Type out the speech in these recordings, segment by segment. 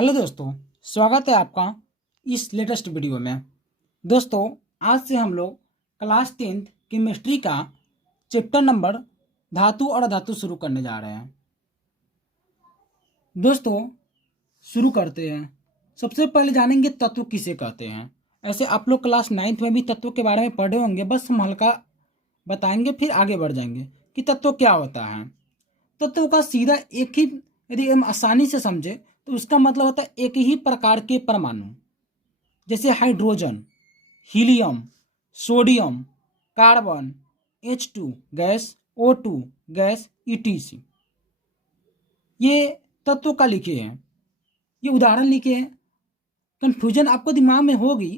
Hello दोस्तों, स्वागत है आपका इस लेटेस्ट वीडियो में। दोस्तों, आज से हम लोग क्लास 10th केमिस्ट्री का चैप्टर नंबर धातु और अधातु शुरू करने जा रहे हैं। दोस्तों, शुरू करते हैं। सबसे पहले जानेंगे तत्व किसे कहते हैं। ऐसे आप लोग क्लास 9th में भी तत्व के बारे में पढ़े होंगे, बस हम हल्का बताएंगे फिर आगे बढ़ जाएंगे कि तत्व क्या होता है। तत्व का सीधा एक ही, यदि हम आसानी से समझे तो उसका मतलब होता है एक ही प्रकार के परमाणु, जैसे hydrogen, helium, sodium, carbon, H2 gas, O2 gas, ETC। ये तत्व का लिखे हैं, ये उदाहरण लिखे हैं। कंफ्यूजन आपको दिमाग में होगी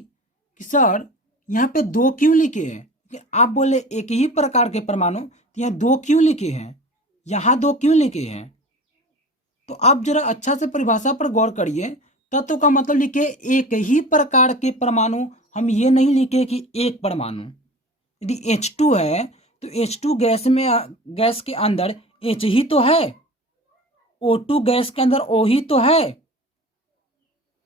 कि सर यहाँ पे दो क्यों लिखे हैं, कि आप बोले एक ही प्रकार के परमाणु, तो यहाँ दो क्यों लिखे हैं, यहाँ दो क्यों लिखे हैं। तो आप जरा अच्छा से परिभाषा पर गौर करिए। तत्व का मतलब लिखे एक ही प्रकार के परमाणु, हम ये नहीं लिखे कि एक परमाणु। यदि H2 है तो H2 गैस के अंदर H ही तो है, O2 गैस के अंदर O ही तो है।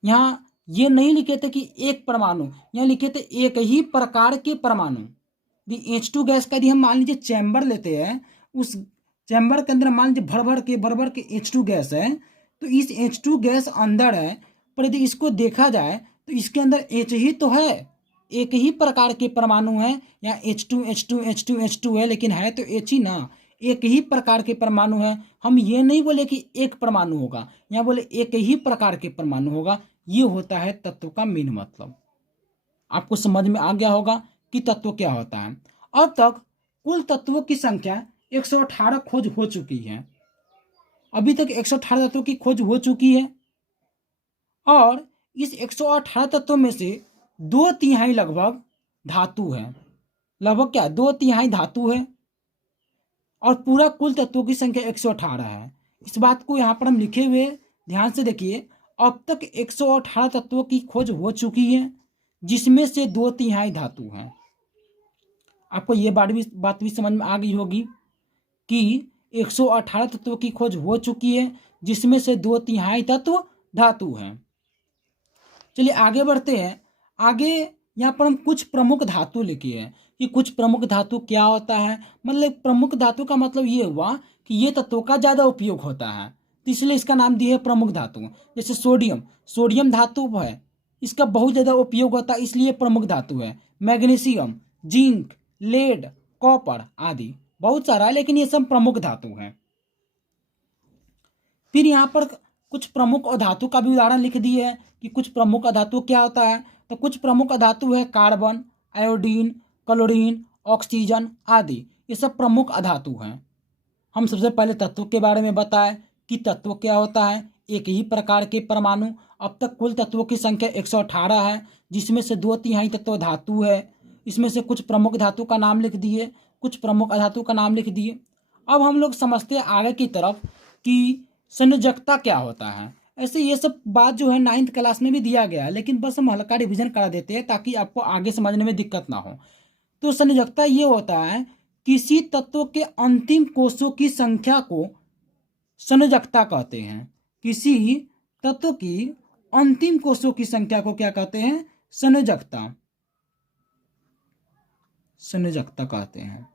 यहाँ ये नहीं लिखे थे कि एक परमाणु, यहाँ लिखे थे एक ही प्रकार के परमाणु। यदि H2 गैस का यदि हम मान लीजिए चैम्बर लेते हैं, उस चैम्बर के अंदर मान लीजिए भर भर के H2 गैस है, तो इस H2 गैस अंदर है, पर यदि इसको देखा जाए तो इसके अंदर H ही तो है, एक ही प्रकार के परमाणु है। यहाँ H2 है, लेकिन है तो H ही ना, एक ही प्रकार के परमाणु है। हम ये नहीं बोले कि एक परमाणु होगा, यहाँ बोले एक ही प्रकार के परमाणु होगा। ये होता है तत्व का मेन मतलब। आपको समझ में आ गया होगा कि तत्व क्या होता है। अब तक कुल तत्वों की संख्या 118 खोज हो चुकी है। अभी तक 118 तत्वों की खोज हो चुकी है, और इस 118 तत्वों में से 2/3 लगभग धातु है। लगभग क्या, 2/3 धातु है, और पूरा कुल तत्वों की संख्या 118 है। इस बात को यहाँ पर हम लिखे हुए ध्यान से देखिए। अब तक 118 तत्वों की खोज हो चुकी है, जिसमें से 2/3 धातु हैं। आपको ये बात भी समझ में आ गई होगी कि 118 तत्वों की खोज हो चुकी है, जिसमें से 2/3 तत्व धातु हैं। चलिए आगे बढ़ते हैं। आगे यहाँ पर हम कुछ प्रमुख धातु लिखी है कि कुछ प्रमुख धातु क्या होता है। मतलब प्रमुख धातु का मतलब ये हुआ कि ये तत्वों का ज़्यादा उपयोग होता है, तो इसलिए इसका नाम दिया है प्रमुख धातु। जैसे सोडियम धातु है, इसका बहुत ज़्यादा उपयोग होता है, इसलिए प्रमुख धातु है। मैग्नीशियम, जिंक, लेड, कॉपर आदि बहुत सारा है, लेकिन ये सब प्रमुख धातु हैं। फिर यहाँ पर कुछ प्रमुख अधातु का भी उदाहरण लिख दिए है कि कुछ प्रमुख अधातु क्या होता है। तो कुछ प्रमुख अधातु है कार्बन, आयोडीन, क्लोरीन, ऑक्सीजन आदि, ये सब प्रमुख अधातु हैं। हम सबसे पहले तत्व के बारे में बताएं कि तत्व क्या होता है। एक ही प्रकार के परमाणु। अब तक कुल तत्वों की संख्या 118 है, जिसमें से 2/3 तत्व धातु है। इसमें से कुछ प्रमुख धातु का नाम लिख दिए, कुछ प्रमुख अधातु का नाम लिख दिए। अब हम लोग समझते हैं आगे की तरफ कि संयोजकता क्या होता है। ऐसे ये सब बात जो है 9th क्लास में भी दिया गया है, लेकिन बस हम हल्का रिवीजन करा देते हैं ताकि आपको आगे समझने में दिक्कत ना हो। तो संयोजकता ये होता है किसी तत्व के अंतिम कोषों की संख्या को संयोजकता कहते हैं। किसी तत्व की अंतिम कोषों की संख्या को क्या कहते हैं, संयोजकता कहते हैं।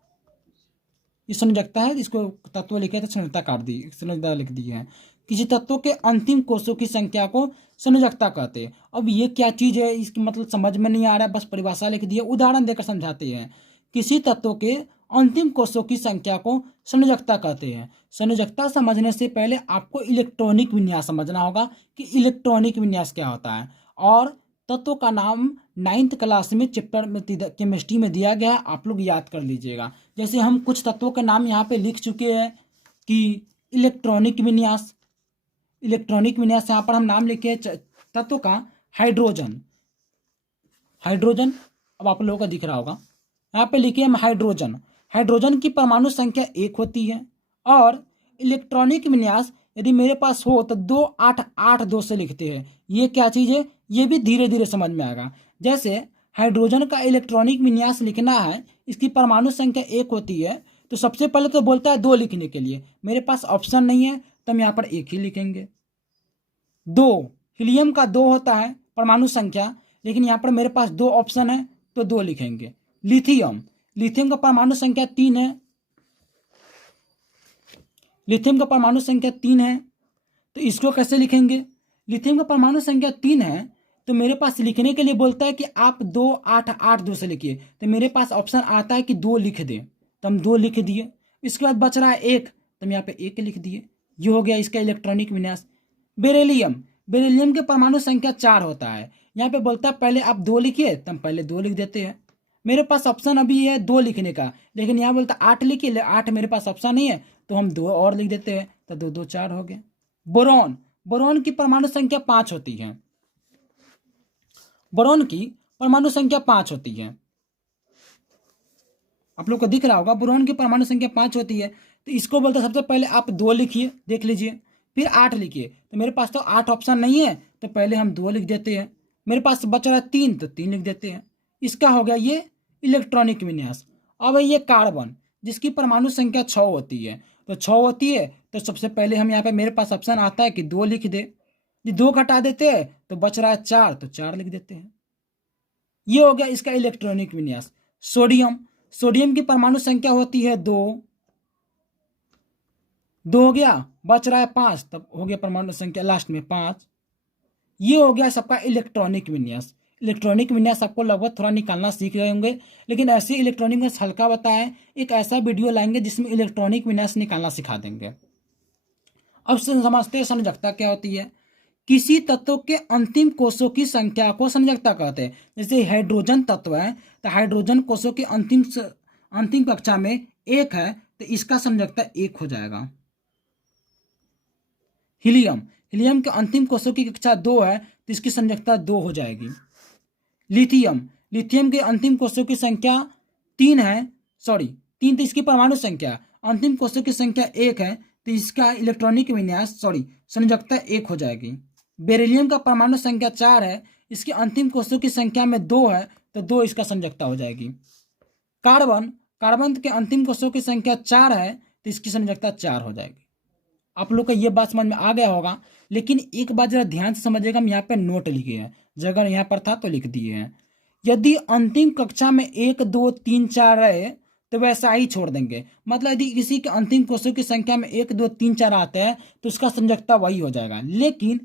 ये संयोजकता है, जिसको तत्व लिखे तो संयोजकता लिख दी है। किसी तत्व के अंतिम कोषों की संख्या को संयोजकता कहते हैं। अब ये क्या चीज़ है, इसकी मतलब समझ में नहीं आ रहा है, बस परिभाषा लिख दी है, उदाहरण देकर समझाते हैं। किसी तत्व के अंतिम कोषों की संख्या को संयोजकता कहते हैं। संयोजकता समझने से पहले आपको इलेक्ट्रॉनिक विन्यास समझना होगा कि इलेक्ट्रॉनिक विन्यास क्या होता है। और तत्व का नाम 9th क्लास में चैप्टर में केमिस्ट्री में दिया गया है, आप लोग याद कर लीजिएगा। जैसे हम कुछ तत्वों के नाम यहाँ पे लिख चुके हैं कि इलेक्ट्रॉनिक विन्यास यहाँ पर हम नाम लिखे तत्व का हाइड्रोजन। अब आप लोगों को दिख रहा होगा, यहाँ पे लिखे हम हाइड्रोजन की परमाणु संख्या 1 होती है। और इलेक्ट्रॉनिक विन्यास यदि मेरे पास हो तो 2882 से लिखते हैं। ये क्या चीज़ है, ये भी धीरे धीरे समझ में आएगा। जैसे हाइड्रोजन का इलेक्ट्रॉनिक विन्यास लिखना है, इसकी परमाणु संख्या 1 होती है, तो सबसे पहले तो बोलता है 2 लिखने के लिए। मेरे पास ऑप्शन नहीं है तो हम यहाँ पर 1 ही लिखेंगे। 2 हीलियम का 2 होता है परमाणु संख्या, लेकिन यहाँ पर मेरे पास 2 ऑप्शन है तो 2 लिखेंगे। लिथियम, लिथियम का परमाणु संख्या 3 है, लिथियम का परमाणु संख्या 3 है, तो इसको कैसे लिखेंगे? लिथियम का परमाणु संख्या 3 है तो मेरे पास लिखने के लिए बोलता है कि आप 2 8 8 2 से लिखिए, तो मेरे पास ऑप्शन आता है कि 2 लिख दें, तो हम 2 लिख दिए। इसके बाद बच रहा है 1, तो हम यहाँ पे 1 लिख दिए। ये हो गया इसका इलेक्ट्रॉनिक विन्यास। बेरिलियम, बेरिलियम के परमाणु संख्या 4 होता है। यहाँ पे बोलता है पहले आप 2 लिखिए, तो हम पहले 2 लिख देते हैं। मेरे पास ऑप्शन अभी है 2 लिखने का, लेकिन यहाँ बोलता 8 लिखिए, 8 मेरे पास ऑप्शन नहीं है तो हम 2 और लिख देते हैं, तो 2 2 4 हो गया। बोरॉन, बोरॉन की परमाणु संख्या 5 होती है। बोरॉन की परमाणु संख्या 5 होती है। आप लोग को दिख रहा होगा बोरॉन की परमाणु संख्या 5 होती है। तो इसको बोलते हैं सबसे पहले आप 2 लिखिए, देख लीजिए, फिर 8 लिखिए। तो मेरे पास तो 8 ऑप्शन नहीं है, तो पहले हम 2 लिख देते हैं। मेरे पास बच रहा है 3, तो 3 लिख देते हैं। इसका हो गया ये इलेक्ट्रॉनिक विन्यास। अब ये कार्बन, जिसकी परमाणु संख्या 6 होती है, तो 6 होती है तो सबसे पहले हम यहाँ पे मेरे पास ऑप्शन आता है कि 2 लिख दे। ये 2 घटा देते हैं तो बच रहा है 4, तो 4 लिख देते हैं। ये हो गया इसका इलेक्ट्रॉनिक विन्यास। सोडियम, सोडियम की परमाणु संख्या होती है 2, 2 हो गया, बच रहा है 5, तब हो गया परमाणु संख्या लास्ट में 5। ये हो गया सबका इलेक्ट्रॉनिक विन्यास। इलेक्ट्रॉनिक विन्यास आपको लगभग थोड़ा निकालना सीख गए होंगे, लेकिन ऐसे इलेक्ट्रॉनिक विन्यास हल्का बताएं, एक ऐसा वीडियो लाएंगे जिसमें इलेक्ट्रॉनिक विन्यास निकालना सिखा देंगे। अब समझते हैं संयोजकता क्या होती है। किसी तत्व के अंतिम कोषों की संख्या को संयोजकता कहते हैं। जैसे हाइड्रोजन तत्व है, तो हाइड्रोजन कोषों की अंतिम कक्षा में 1 है, तो इसका संयोजकता 1 हो जाएगा। हीलियम, हीलियम के अंतिम कोषों की कक्षा 2 है, तो इसकी संयोजकता 2 हो जाएगी। लिथियम, लिथियम के अंतिम कोषों की संख्या 3 है, 3 तो इसकी परमाणु संख्या, अंतिम कोषों की संख्या 1 है, तो इसका इलेक्ट्रॉनिक विन्यास संयोजकता 1 हो जाएगी। बेरिलियम का परमाणु संख्या 4 है, इसकी अंतिम कोषों की संख्या में 2 है, तो 2 इसका संयोजकता हो जाएगी। कार्बन, कार्बन के अंतिम कोषों की संख्या 4 है, तो इसकी संयोजकता 4 हो जाएगी। आप लोग का ये बात समझ में आ गया होगा, लेकिन एक बात जरा ध्यान से समझिएगा, हम यहाँ पे नोट लिखे हैं, जगह यहाँ पर था तो लिख दिए हैं। यदि अंतिम कक्षा में 1 2 3 4 रहे तो वैसा ही छोड़ देंगे, मतलब यदि किसी के अंतिम कोषों की संख्या में 1 2 3 4 आते हैं तो उसका संयोजकता वही हो जाएगा, लेकिन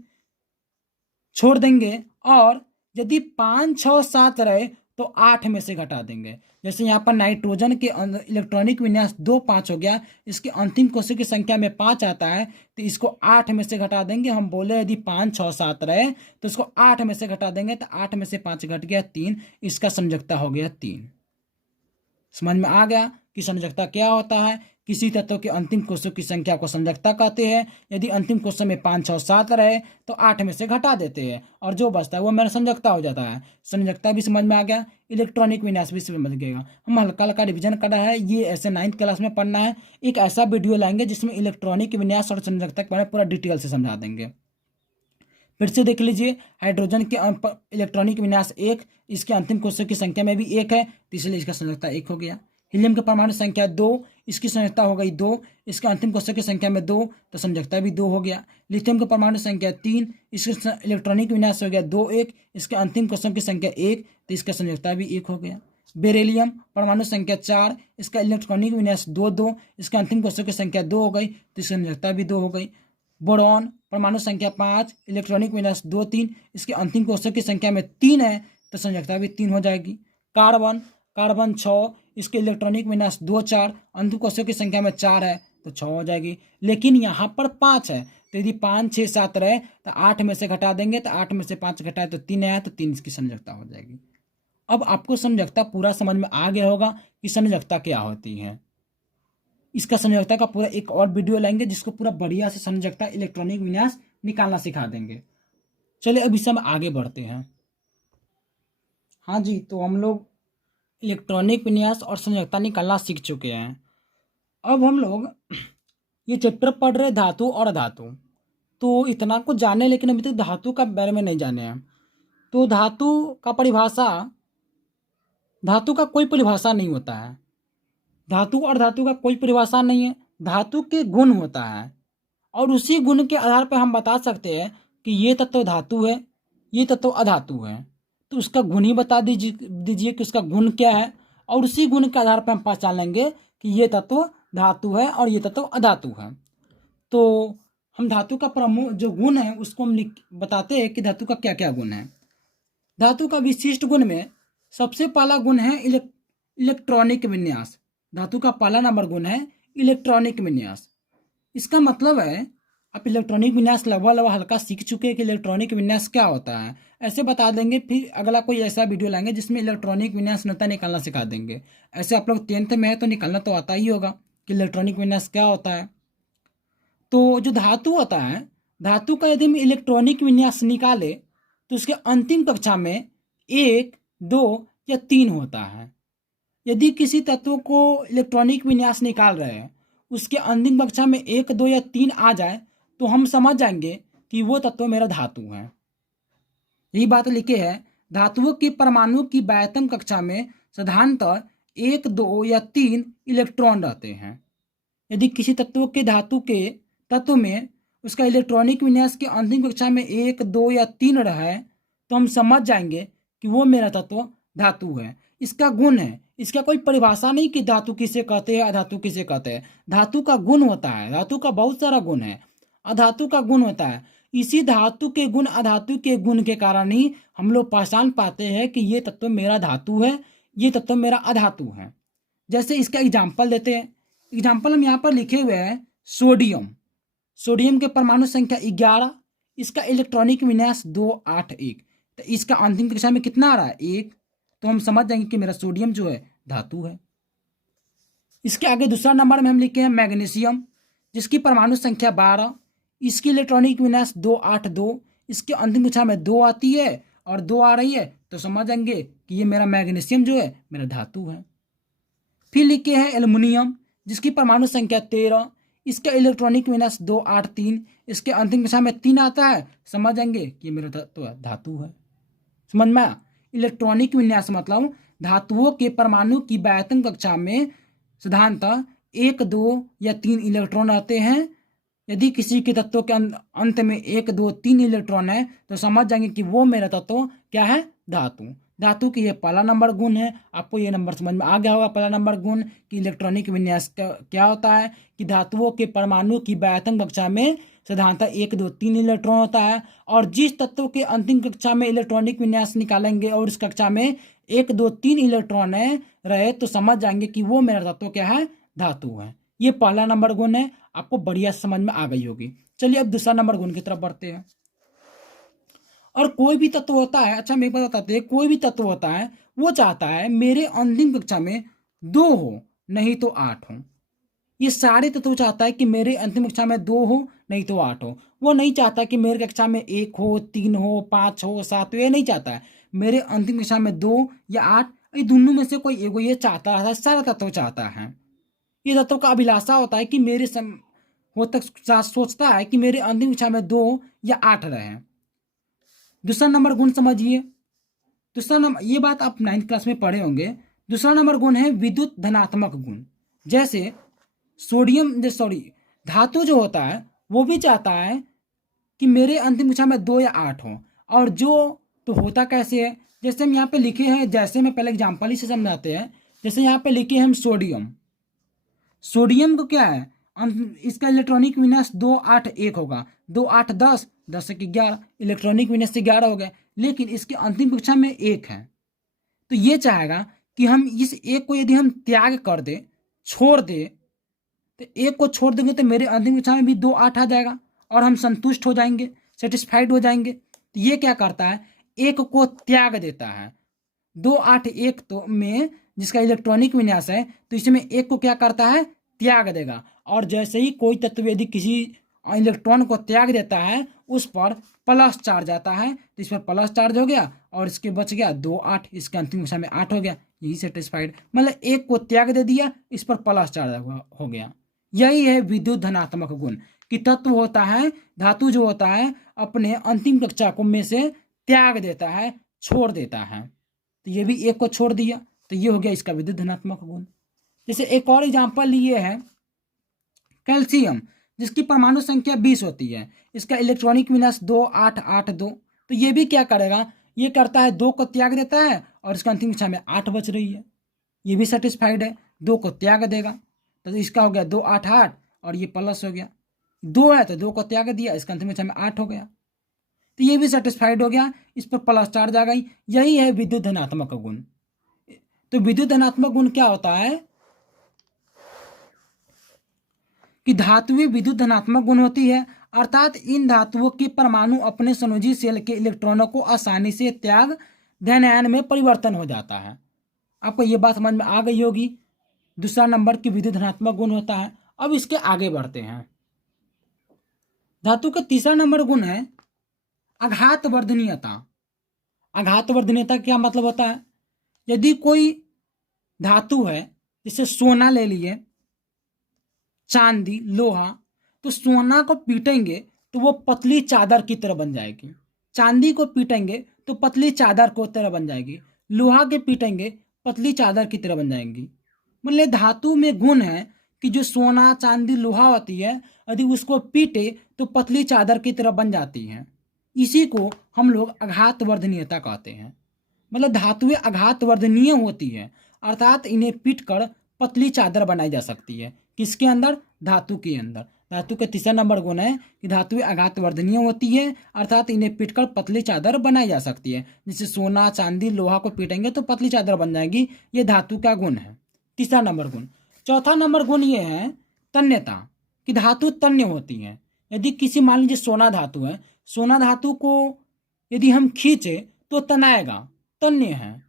छोड़ देंगे। और यदि 5 6 7 रहे तो 8 में से घटा देंगे। जैसे यहाँ पर नाइट्रोजन के इलेक्ट्रॉनिक विन्यास 2 5 हो गया, इसके अंतिम कोषों की संख्या में 5 आता है, तो इसको 8 में से घटा देंगे। हम बोले यदि 5 6 7 रहे तो इसको 8 में से घटा देंगे, तो 8 में से 5 घट गया 3, इसका संयोजकता हो गया 3। समझ में आ गया कि संयोजकता क्या होता है। किसी तत्व के अंतिम कोषों की संख्या को संयोजकता कहते हैं। यदि अंतिम कोषों में 5 6 7 रहे तो 8 में से घटा देते हैं, और जो बचता है वो मेरा संयोजकता हो जाता है। संयोजकता भी समझ में आ गया, इलेक्ट्रॉनिक विन्यास भी समझ गएगा। हम हल्का हल्का रिविजन कर रहा है, ये ऐसे 9th क्लास में पढ़ना है। एक ऐसा वीडियो लाएंगे जिसमें इलेक्ट्रॉनिक विन्यास और संयोजकता के बारे में पूरा डिटेल से समझा देंगे। फिर से देख लीजिए, हाइड्रोजन के इलेक्ट्रॉनिक विन्यास 1, इसके अंतिम कोषों की संख्या में भी 1 है, तो इसलिए इसका संयोजकता 1 हो गया। हीलियम की परमाणु संख्या 2, इसकी संयोजकता हो गई 2, इसके अंतिम कोषों की संख्या में 2, तो संयोजकता भी 2 हो गया। लिथियम की परमाणु संख्या 3, इसका इलेक्ट्रॉनिक विन्यास हो गया 2 1, इसके अंतिम कोषों की संख्या 1, तो इसका संयोजकता भी 1 हो गया। बेरिलियम परमाणु संख्या 4, इसका इलेक्ट्रॉनिक विन्यास 2 2, इसके अंतिम कोषों की संख्या 2 हो गई, तो इसकी संयोजकता भी 2 हो गई। बोरॉन परमाणु संख्या 5, इलेक्ट्रॉनिक विन्यास 2 3, इसके अंतिम कोषों की संख्या में 3 है, तो संयोजकता भी 3 हो जाएगी। कार्बन, कार्बन 6, इसके इलेक्ट्रॉनिक विन्यास 2 4, अंतिम कोषों की संख्या में 4 है, तो 6 हो जाएगी। लेकिन यहाँ पर 5 है, तो यदि 5 6 7 रहे तो 8 में से घटा देंगे, तो 8 में से 5 घटाए तो 3 आया, तो 3 इसकी संयोजकता हो जाएगी। अब आपको संयोजकता पूरा समझ में आ गया होगा कि संयोजकता क्या होती है। इसका संयोजकता का पूरा एक और वीडियो लाएंगे जिसको पूरा बढ़िया से संयोजकता इलेक्ट्रॉनिक विन्यास निकालना सिखा देंगे। चलिए अब इस समय आगे बढ़ते हैं। हाँ जी, तो हम लोग इलेक्ट्रॉनिक विन्यास और संयोजकता निकालना सीख चुके हैं। अब हम लोग ये चैप्टर पढ़ रहे धातु और अधातु, तो इतना कुछ जाने, लेकिन अभी तक धातु का बारे में नहीं जाने हैं। तो धातु का परिभाषा, धातु का कोई परिभाषा नहीं होता है। धातु और धातु का कोई परिभाषा नहीं है। धातु के गुण होता है, और उसी गुण के आधार पर हम बता सकते हैं कि ये तत्व धातु है, ये तत्व अधातु है, तो उसका गुण ही बता दीजिए कि उसका गुण क्या है, और उसी गुण के आधार पर हम पहचान लेंगे कि ये तत्व धातु है और ये तत्व अधातु है। तो हम धातु का प्रमुख जो गुण है उसको हम बताते हैं कि धातु का क्या क्या गुण है। धातु का विशिष्ट गुण में सबसे पहला गुण है इलेक्ट्रॉनिक विन्यास। धातु का पहला नंबर गुण है इलेक्ट्रॉनिक विन्यास। इसका मतलब है, आप इलेक्ट्रॉनिक विन्यास लगभग हल्का सीख चुके हैं कि इलेक्ट्रॉनिक विन्यास क्या होता है, ऐसे बता देंगे। फिर अगला कोई ऐसा वीडियो लाएंगे जिसमें इलेक्ट्रॉनिक विन्यास नता निकालना सिखा देंगे। ऐसे आप लोग 10th में है तो निकालना तो आता ही होगा कि इलेक्ट्रॉनिक विन्यास क्या होता है। तो जो धातु होता है, धातु का यदि हम इलेक्ट्रॉनिक विन्यास निकाले तो उसके अंतिम कक्षा में 1, 2 या 3 होता है। यदि किसी तत्व को इलेक्ट्रॉनिक विन्यास निकाल रहे हैं, उसके अंतिम कक्षा में 1, 2 या 3 आ जाए तो हम समझ जाएंगे कि वो तत्व मेरा धातु है। यही बात लिखे है, धातुओं की परमाणु की बाह्यतम कक्षा में साधारणतः 1, 2 या 3 इलेक्ट्रॉन रहते हैं। यदि किसी तत्व के धातु के तत्व में उसका इलेक्ट्रॉनिक विन्यास की अंतिम कक्षा में 1, 2 या 3 रहा है तो हम समझ जाएंगे कि वो मेरा तत्व धातु है। इसका गुण है, इसका कोई परिभाषा नहीं कि धातु किसे कहते हैं, अधातु किसे कहते हैं। धातु का गुण होता है, धातु का बहुत सारा गुण है, अधातु का गुण होता है। इसी धातु के गुण अधातु के गुण के कारण ही हम लोग पहचान पाते हैं कि ये तत्व मेरा धातु है, ये तत्व मेरा अधातु है। जैसे इसका एग्जाम्पल देते हैं। एग्जाम्पल हम यहाँ पर लिखे हुए हैं सोडियम। सोडियम के परमाणु संख्या 11, इसका इलेक्ट्रॉनिक विन्यास 281। तो इसका अंतिम कक्षा में कितना आ रहा है? 1। तो हम समझ जाएंगे कि मेरा सोडियम जो है धातु है। इसके आगे दूसरा नंबर में हम लिखे हैं मैग्नीशियम, जिसकी परमाणु संख्या 12, इसकी इलेक्ट्रॉनिक विन्यास 282। इसके अंतिम कक्षा में 2 आती है और 2 आ रही है तो समझ जाएंगे कि ये मेरा मैग्नीशियम जो है मेरा धातु है। फिर लिखे हैं एल्युमिनियम, जिसकी परमाणु संख्या 13, इसका इलेक्ट्रॉनिक विन्यास 283। इसके अंतिम कक्षा में 3 आता है, समझ जाएंगे कि मेरा धातु है। समझ में आया? इलेक्ट्रॉनिक विन्यास मतलब धातुओं के परमाणु की बाह्यतम कक्षा में साधारणतः 1, 2 या 3 इलेक्ट्रॉन आते हैं। यदि किसी के तत्व के अंत में 1, 2, 3 इलेक्ट्रॉन है तो समझ जाएंगे कि वो मेरा तत्व क्या है? धातु। धातु की ये पहला नंबर गुण है। आपको ये नंबर समझ में आ गया होगा, पहला नंबर गुण कि इलेक्ट्रॉनिक विन्यास क्या होता है कि धातुओं के परमाणु की बाह्यतम कक्षा में साधारणतः 1, 2, 3 इलेक्ट्रॉन होता है। और जिस तत्व के अंतिम कक्षा में इलेक्ट्रॉनिक विन्यास निकालेंगे और उस कक्षा में 1, 2, 3 इलेक्ट्रॉन रहे तो समझ जाएंगे कि वो मेरा तत्व क्या है? धातु है। ये पहला नंबर गुण है, आपको बढ़िया समझ में आ गई होगी। चलिए अब दूसरा नंबर गुण की तरफ बढ़ते हैं। और कोई भी तत्व होता है, अच्छा मैं बताते हैं, कोई भी तत्व होता है वो चाहता है मेरे अंतिम कक्षा में 2 हो नहीं तो 8 हो। ये सारे तत्व चाहता है कि मेरे अंतिम कक्षा में 2 हो नहीं तो 8 हो। वो नहीं चाहता कि मेरे कक्षा में 1 हो, 3 हो, 5 हो, 7 हो, ये नहीं चाहता है। मेरे अंतिम कक्षा में 2 या 8, ये दोनों में से कोई एगो ये चाहता रहता है, सारा तत्व चाहता है। ये तत्व का अभिलाषा होता है कि मेरे वो तक सोचता है कि मेरे अंतिम कक्षा में 2 या 8 रहे। दूसरा नंबर गुण समझिए। दूसरा नंबर, ये बात आप 9th क्लास में पढ़े होंगे। दूसरा नंबर गुण है विद्युत धनात्मक गुण। जैसे धातु जो होता है वो भी चाहता है कि मेरे अंतिम कक्षा में 2 या 8 हो। और जो तो होता कैसे है, जैसे हम यहाँ पे लिखे हैं, जैसे मैं पहले एग्जाम्पल ही से समझाते हैं। जैसे यहाँ पे लिखे हैं हम सोडियम। सोडियम को क्या है, इसका इलेक्ट्रॉनिक विन्यास 281 होगा। 2, 8, 10, 10 से 11, इलेक्ट्रॉनिक विन्यास से 11 हो गए। लेकिन इसके अंतिम कक्षा में 1 है तो ये चाहेगा कि हम इस 1 को यदि हम त्याग कर दे, छोड़ दे, तो 1 को छोड़ देंगे तो मेरे अंतिम कक्षा में भी 2, 8 आ जाएगा और हम संतुष्ट हो जाएंगे, सेटिस्फाइड हो जाएंगे। तो ये क्या करता है, 1 को त्याग देता है। 2, 8, 1 तो में जिसका इलेक्ट्रॉनिक विन्यास है तो इसमें 1 को क्या करता है, त्याग देगा। और जैसे ही कोई तत्व यदि किसी इलेक्ट्रॉन को त्याग देता है उस पर प्लस चार्ज आता है, तो इस पर प्लस चार्ज हो गया और इसके बच गया 2, 8, इसके अंतिम कक्षा में 8 हो गया। यही सेटिस्फाइड, मतलब 1 को त्याग दे दिया, इस पर प्लस चार्ज हो गया। यही है विद्युत धनात्मक गुण कि तत्व होता है, धातु जो होता है अपने अंतिम कक्षा को में से त्याग देता है, छोड़ देता है। तो ये भी 1 को छोड़ दिया, तो ये हो गया इसका विद्युत धनात्मक गुण। जैसे एक और एग्जाम्पल लिए है कैल्शियम, जिसकी परमाणु संख्या 20 होती है। इसका इलेक्ट्रॉनिक विन्यास 2 8 8 2। तो ये भी क्या करेगा, ये करता है 2 को त्याग देता है और इसका अंतिम कक्षा में 8 बच रही है, ये भी सेटिस्फाइड है, 2 को त्याग देगा तो इसका हो गया 2 8 8 और ये प्लस हो गया, 2 है तो 2 को त्याग दिया, इसका अंतिम कक्षा में 8 हो गया, तो ये भी सेटिस्फाइड हो गया, इस पर प्लस चार्ज आ गई। यही है विद्युत धनात्मक गुण। तो विद्युत धनात्मक गुण क्या होता है कि धातुएं विद्युत धनात्मक गुण होती है, अर्थात इन धातुओं के परमाणु अपने संयोजी शेल के इलेक्ट्रॉनों को आसानी से त्याग धन आयन में परिवर्तन हो जाता है। आपको ये बात समझ में आ गई होगी। दूसरा नंबर की विद्युत धनात्मक गुण होता है। अब इसके आगे बढ़ते हैं। धातु का तीसरा नंबर गुण है आघात वर्धनीयता। आघात वर्धनीयता क्या मतलब होता है, यदि कोई धातु है, जैसे सोना ले लिए, चांदी, लोहा, तो सोना को पीटेंगे तो वो पतली चादर की तरह बन जाएगी, चांदी को पीटेंगे तो पतली चादर को तरह बन जाएगी, लोहा के पीटेंगे पतली चादर की तरह बन जाएंगी। मतलब धातु में गुण है कि जो सोना, चांदी, लोहा होती है, यदि उसको पीटे तो पतली चादर की तरह बन जाती हैं। इसी को हम लोग आघात वर्धनीयता कहते हैं। मतलब धातुएं आघात वर्धनीय होती है, अर्थात इन्हें पीटकर पतली चादर बनाई जा सकती है। किसके अंदर, धातु के अंदर। धातु का तीसरा नंबर गुण है कि धातुएं आघात वर्धनीय होती है, अर्थात इन्हें पीटकर पतली चादर बनाई जा सकती है। जैसे सोना, चांदी, लोहा को पीटेंगे तो पतली चादर बन जाएगी, ये धातु का गुण है, तीसरा नंबर गुण। चौथा नंबर गुण ये है तन्यता, कि धातु तन्य होती है। यदि किसी, मान लीजिए सोना धातु है, सोना धातु को यदि हम खींचे तो तनाएगा, तन्य है,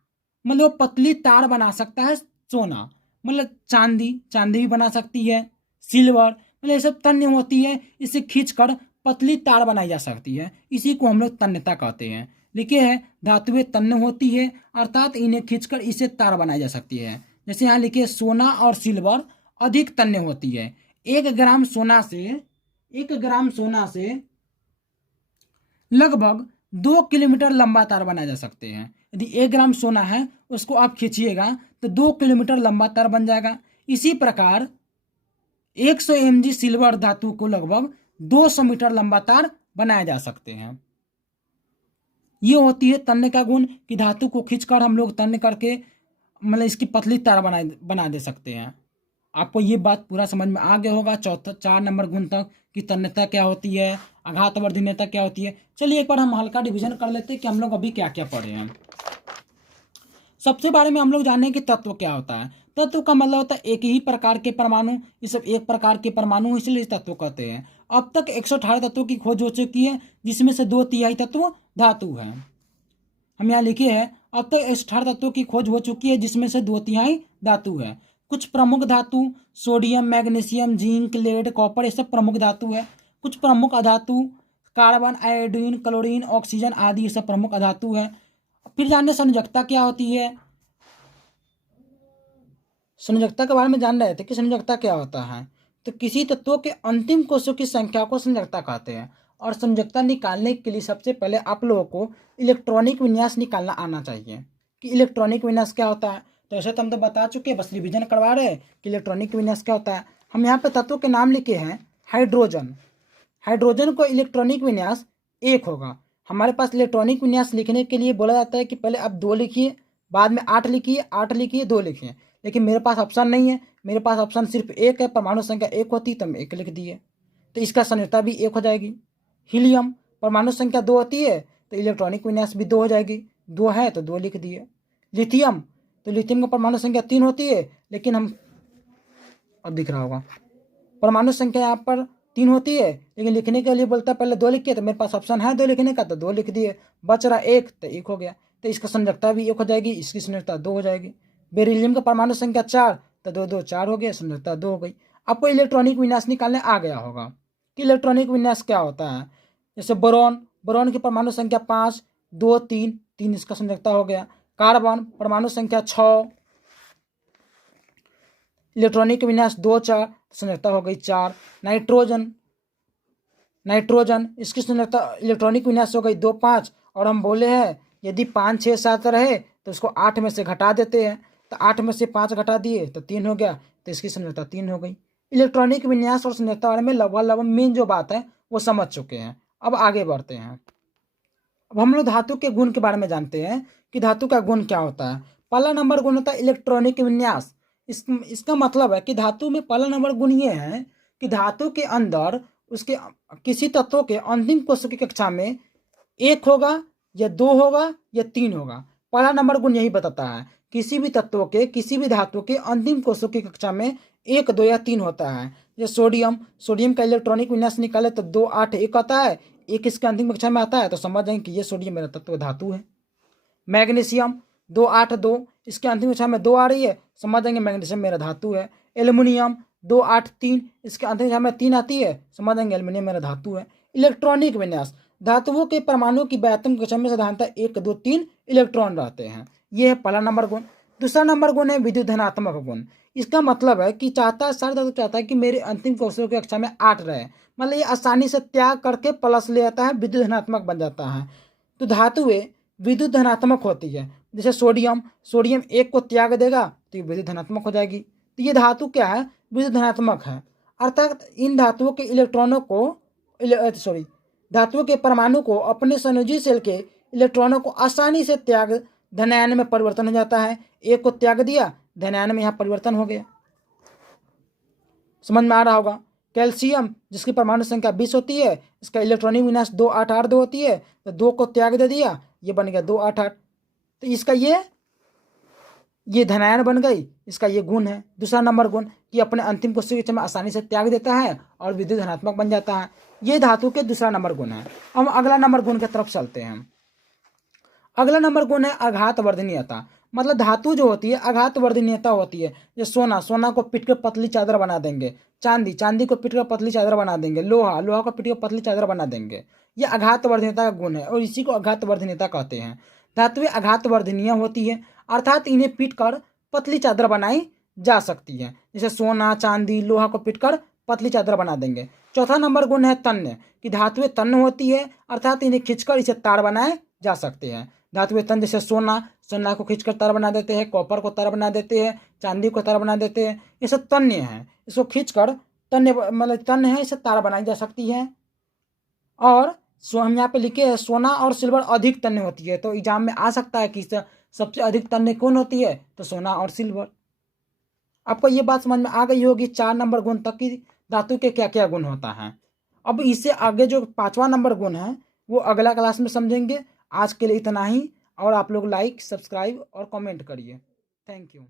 मतलब पतली तार बना सकता है सोना। मतलब चांदी, चांदी भी बना सकती है, सिल्वर, मतलब ये सब तन्य होती है, इसे खींचकर पतली तार बनाई जा सकती है, इसी को हम लोग तन्यता कहते हैं। लिखे है धातुएं तन्य होती है, अर्थात इन्हें खींचकर इसे तार बनाई जा सकती है। जैसे यहाँ लिखे सोना और सिल्वर अधिक तन्य होती है। 1 ग्राम सोना से लगभग 2 किलोमीटर लंबा तार बनाए जा सकते हैं। यदि 1 ग्राम सोना है, उसको आप खींचिएगा तो 2 किलोमीटर लंबा तार बन जाएगा। इसी प्रकार 100 mg सिल्वर धातु को लगभग 200 मीटर लंबा तार बनाए जा सकते हैं। ये होती है तन्य का गुण, कि धातु को खींचकर हम लोग तन्य करके मतलब इसकी पतली तार बना दे सकते हैं। आपको ये बात पूरा समझ में आ गया होगा, 4 नंबर गुण तक, कि तन्यता क्या होती है, आघात वर्धनीयता क्या होती है। चलिए एक बार हम हल्का डिवीजन कर लेते हैं कि हम लोग अभी क्या क्या पढ़े हैं। सबसे बारे में हम लोग जानें कि तत्व क्या होता है। तत्व का मतलब होता है एक ही प्रकार के परमाणु, ये सब एक प्रकार के परमाणु, इसलिए तत्व कहते हैं। अब तक 118 तत्वों की खोज हो चुकी है, जिसमें से 2/3 तत्व धातु है। हम यहाँ लिखे हैं अब तक 118 तत्वों की खोज हो चुकी है, जिसमें से 2/3 धातु है। कुछ प्रमुख धातु sodium, magnesium, zinc, lead, copper, ये सब प्रमुख धातु है। कुछ प्रमुख अधातु कार्बन, आयोडीन, क्लोरीन, ऑक्सीजन आदि, ये सब प्रमुख अधातु है। फिर जानने संयोजकता क्या होती है। संयोजकता के बारे में जान रहे थे कि संयोजकता क्या होता है। तो किसी तत्वों के अंतिम कोषों की संख्या को संयोजकता कहते हैं। और संयोजकता निकालने के लिए सबसे पहले आप लोगों को इलेक्ट्रॉनिक विन्यास निकालना आना चाहिए कि इलेक्ट्रॉनिक विन्यास क्या होता है। तो ऐसे तो हम तो बता चुके हैं, बस रिविजन करवा रहे हैं कि इलेक्ट्रॉनिक विन्यास क्या होता है। हम यहाँ पे तत्वों के नाम लिखे हैं। हाइड्रोजन, हाइड्रोजन को इलेक्ट्रॉनिक विन्यास 1 होगा। हमारे पास इलेक्ट्रॉनिक विन्यास लिखने के लिए बोला जाता है कि पहले आप 2 लिखिए, बाद में 8 लिखिए, 8 लिखिए, 2 लिखिए। लेकिन मेरे पास ऑप्शन नहीं है, मेरे पास ऑप्शन सिर्फ 1 है, परमाणु संख्या 1 होती तो हम 1 लिख दिए, तो इसका संयोजकता भी 1 हो जाएगी। हीलियम, परमाणु संख्या 2 होती है तो इलेक्ट्रॉनिक विन्यास भी 2 हो जाएगी, 2 है तो 2 लिख दिए। लिथियम, तो लिथियम का परमाणु संख्या 3 होती है, लेकिन हम, अब दिख रहा होगा, परमाणु संख्या यहाँ पर 3 होती है, लेकिन लिखने के लिए बोलता है पहले 2 लिखिए, तो मेरे पास ऑप्शन है 2 लिखने का, तो 2 लिख दिए। बच रहा 1 तो 1 हो गया, तो इसका संयोजकता भी 1 हो जाएगी, इसकी संयोजकता 2 हो जाएगी। बेरिलियम का परमाणु संख्या 4, तो 2 2 4 हो गया, संयोजकता 2 हो गई। आपको इलेक्ट्रॉनिक विन्यास निकालने आ गया होगा कि इलेक्ट्रॉनिक विन्यास क्या होता है। जैसे बोरॉन, बोरॉन की परमाणु संख्या 5, 2 3 3, इसका संयोजकता हो गया। कार्बन, परमाणु संख्या 6, इलेक्ट्रॉनिक विन्यास 2 4, संयोजकता हो गई 4। नाइट्रोजन, नाइट्रोजन, इसकी संयोजकता इलेक्ट्रॉनिक विन्यास हो गई 2 5। और हम बोले हैं यदि 5 6 7 रहे तो उसको 8 में से घटा देते हैं, तो 8 में से 5 घटा दिए तो 3 हो गया, तो इसकी संयोजकता 3 हो गई। इलेक्ट्रॉनिक विन्यास और संरचना बारे में लगभग मेन जो बात है वो समझ चुके हैं। अब आगे बढ़ते हैं। अब हम लोग धातु के गुण के बारे में जानते हैं कि धातु का गुण क्या होता है। पहला नंबर गुण होता है इलेक्ट्रॉनिक विन्यास। इसका मतलब है कि धातु में पहला नंबर गुण ये है कि धातु के अंदर उसके किसी तत्व के अंतिम कोष्ठक की कक्षा में 1 होगा या 2 होगा या 3 होगा। पहला नंबर गुण यही बताता है किसी भी तत्व के, किसी भी धातु के अंतिम कोष्ठक की कक्षा में 1, 2 या 3 होता है। जैसे सोडियम का इलेक्ट्रॉनिक विन्यास निकाले तो 2, 8, 1 आता है, 1 इसके अंतिम कक्षा में आता है, तो समझ जाएंगे कि ये सोडियम मेरा तत्व धातु है। मैग्नीशियम 2, 8, 2 इसके अंतिम कक्षा में 2 आ रही है, समझ जाएंगे मैग्नीशियम मेरा धातु है। एल्युमिनियम 2, 8, 3 इसके अंतिम कक्षा में 3 आती है, समझ जाएंगे एल्युमिनियम मेरा धातु है। इलेक्ट्रॉनिक विन्यास, धातुओं के परमाणु की व्यात्म कक्षा में साधारणतः 1, 2, 3 इलेक्ट्रॉन रहते हैं। ये है पहला नंबर गुण। दूसरा नंबर गुण है विद्युत धनात्मक गुण। इसका मतलब है कि सारे धातु चाहता है कि मेरे अंतिम कोष्ठक की कक्षा में 8 रहे, मतलब ये आसानी से त्याग करके प्लस ले आता है, विद्युत धनात्मक बन जाता है। तो धातुएं विद्युत धनात्मक होती है। जैसे सोडियम 1 को त्याग देगा तो ये विद्युत धनात्मक हो जाएगी। तो ये धातु क्या है, विद्युत धनात्मक है। अर्थात इन धातुओं के इलेक्ट्रॉनों को धातुओं के परमाणु को अपने संयोजी सेल के इलेक्ट्रॉनों को आसानी से त्याग धनायन में परिवर्तन हो जाता है। 1 को त्याग दिया, धनायन में यहाँ परिवर्तन हो गया। समझ में आ रहा होगा। कैल्शियम जिसकी परमाणु संख्या 20 होती है, इसका इलेक्ट्रॉनिक विन्यास 2, 8, 8, 2 होती है, तो 2 को त्याग दे दिया, ये बन गया 2, 8, 8। तो इसका ये धनायन बन गई, इसका ये गुण है। दूसरा नंबर गुण कि अपने अंतिम कोष्ठक की कक्षा में आसानी से त्याग देता है और विद्युत धनात्मक बन जाता है। ये धातु के दूसरा नंबर गुण है। हम अगला नंबर गुण की तरफ चलते हैं। अगला नंबर गुण है आघात वर्धनीयता। मतलब धातु जो होती है आघात वर्धनीयता होती है। जैसे सोना को पीट कर पतली चादर बना देंगे, चांदी को पीट कर पतली चादर बना देंगे, लोहा को पीट कर पतली चादर बना देंगे। ये आघात वर्धनीयता का गुण है और इसी को आघात वर्धनीयता कहते हैं। धातुएं आघात वर्धनीय होती है, अर्थात इन्हें पीट कर पतली चादर बनाई जा सकती है। जैसे सोना, चांदी, लोहा को पीट कर पतली चादर बना देंगे। चौथा नंबर गुण है तन्य, कि धातुएं तन्य होती है, अर्थात इन्हें खींचकर इसे तार बनाए जा सकते हैं। धातुएं तन्य जैसे सोना को खींचकर तार बना देते हैं, कॉपर को तार बना देते हैं, चांदी को तार बना देते हैं। ये सब तन्य है, इसको खींचकर तन्य मतलब तन्य है, इसे तार बनाई जा सकती है। और हम यहाँ पे लिखे हैं सोना और सिल्वर अधिक तन्य होती है, तो एग्जाम में आ सकता है कि सबसे अधिक तन्य कौन होती है, तो सोना और सिल्वर। आपको ये बात समझ में आ गई होगी 4 नंबर गुण तक की धातु के क्या क्या गुण होता है। अब इससे आगे जो 5वां नंबर गुण है वो अगला क्लास में समझेंगे। आज के लिए इतना ही, और आप लोग लाइक, सब्सक्राइब और कमेंट करिए। Thank you.